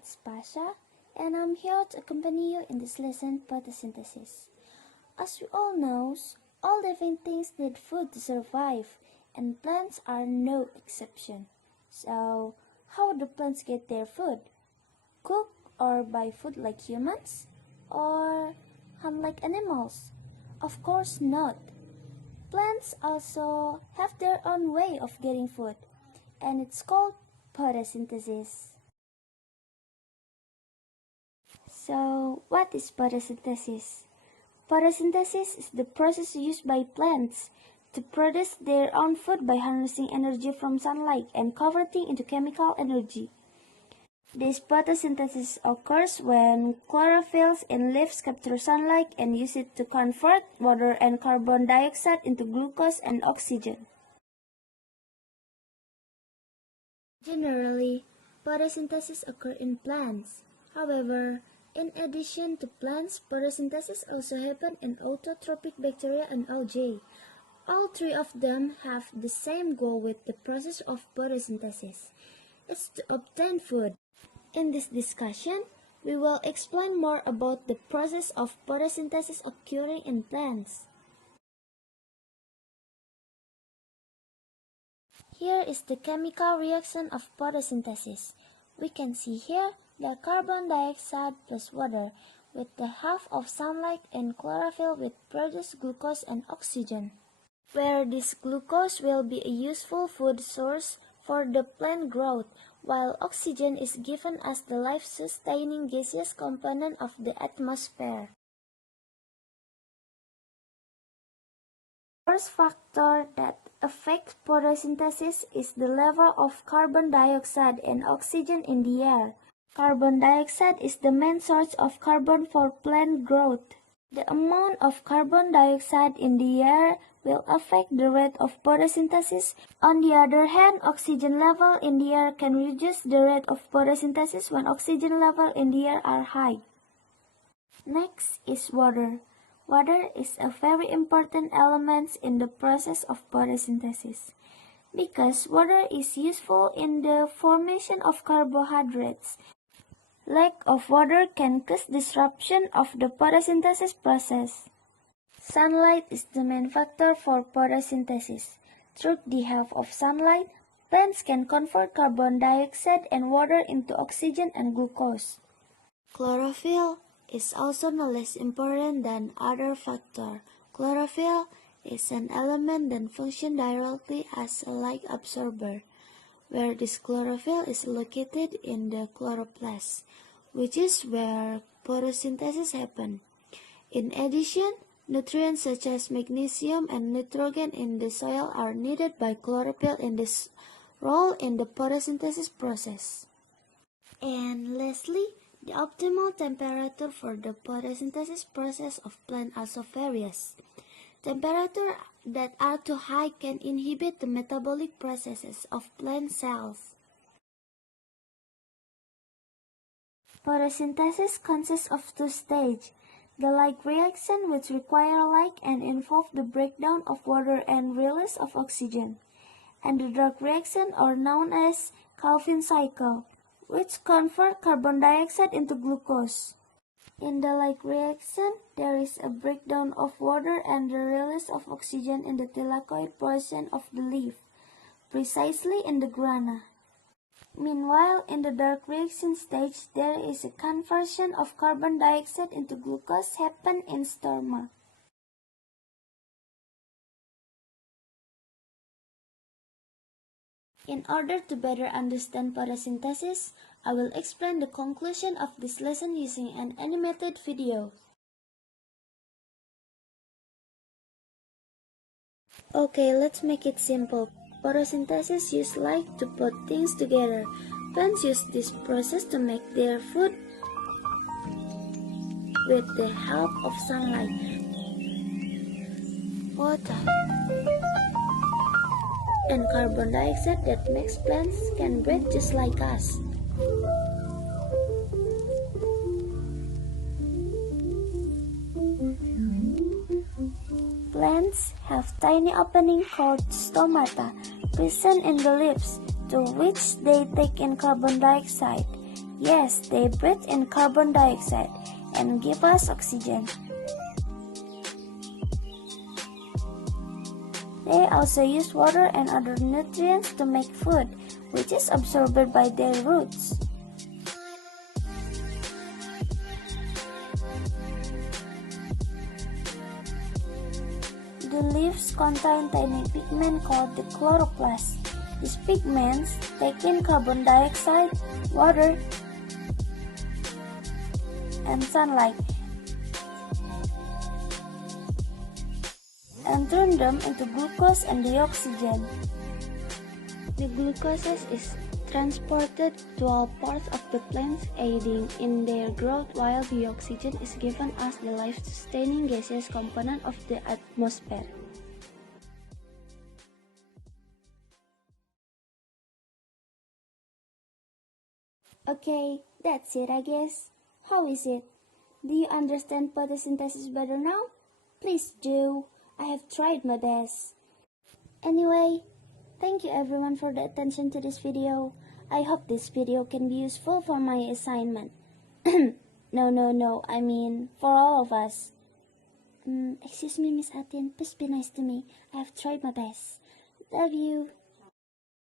it's Pasha, and I'm here to accompany you in this lesson, Photosynthesis. As we all know, all living things need food to survive, and plants are no exception. So, how do plants get their food? Cook or buy food like humans? Or hunt like animals? Of course not. Plants also have their own way of getting food, and it's called photosynthesis. So, what is photosynthesis? Photosynthesis is the process used by plants to produce their own food by harnessing energy from sunlight and converting into chemical energy. This photosynthesis occurs when chlorophylls in leaves capture sunlight and use it to convert water and carbon dioxide into glucose and oxygen. Generally, photosynthesis occurs in plants. However, in addition to plants, photosynthesis also happens in autotrophic bacteria and algae. All three of them have the same goal with the process of photosynthesis. It's to obtain food. In this discussion, we will explain more about the process of photosynthesis occurring in plants. Here is the chemical reaction of photosynthesis. We can see here the carbon dioxide plus water with the half of sunlight and chlorophyll will produce glucose and oxygen, where this glucose will be a useful food source for the plant growth, while oxygen is given as the life-sustaining gaseous component of the atmosphere. The first factor that affects photosynthesis is the level of carbon dioxide and oxygen in the air. Carbon dioxide is the main source of carbon for plant growth. The amount of carbon dioxide in the air will affect the rate of photosynthesis. On the other hand, oxygen level in the air can reduce the rate of photosynthesis when oxygen level in the air are high. Next is water. Water is a very important element in the process of photosynthesis because water is useful in the formation of carbohydrates. Lack of water can cause disruption of the photosynthesis process. Sunlight is the main factor for photosynthesis. Through the help of sunlight, plants can convert carbon dioxide and water into oxygen and glucose. Chlorophyll is also no less important than other factor. Chlorophyll is an element that functions directly as a light absorber, where this chlorophyll is located in the chloroplast, which is where photosynthesis happens. In addition, nutrients such as magnesium and nitrogen in the soil are needed by chlorophyll in this role in the photosynthesis process. And lastly, the optimal temperature for the photosynthesis process of plant also varies. Temperatures that are too high can inhibit the metabolic processes of plant cells. Photosynthesis consists of two stages. The light reaction, which require light and involve the breakdown of water and release of oxygen, and the dark reaction, or known as Calvin cycle, which convert carbon dioxide into glucose. In the light reaction, there is a breakdown of water and the release of oxygen in the thylakoid portion of the leaf, precisely in the grana. Meanwhile, in the dark reaction stage, there is a conversion of carbon dioxide into glucose happen in stroma. In order to better understand photosynthesis, I will explain the conclusion of this lesson using an animated video. Okay, let's make it simple. Photosynthesis uses light to put things together. Plants use this process to make their food with the help of sunlight, water, and carbon dioxide that makes plants can breathe just like us. Plants have tiny openings called stomata present in the leaves, through which they take in carbon dioxide. Yes, they breathe in carbon dioxide and give us oxygen. They also use water and other nutrients to make food, which is absorbed by their roots. The leaves contain tiny pigments called the chloroplasts. These pigments take in carbon dioxide, water, and sunlight and turn them into glucose and the oxygen. The glucose is transported to all parts of the plants, aiding in their growth, while the oxygen is given as the life-sustaining gaseous component of the atmosphere. Okay, that's it I guess. How is it? Do you understand photosynthesis better now? Please do. I have tried my best. Anyway, thank you everyone for the attention to this video. I hope this video can be useful for my assignment. No, I mean for all of us. Excuse me, Miss Atin, please be nice to me. I have tried my best. Love you.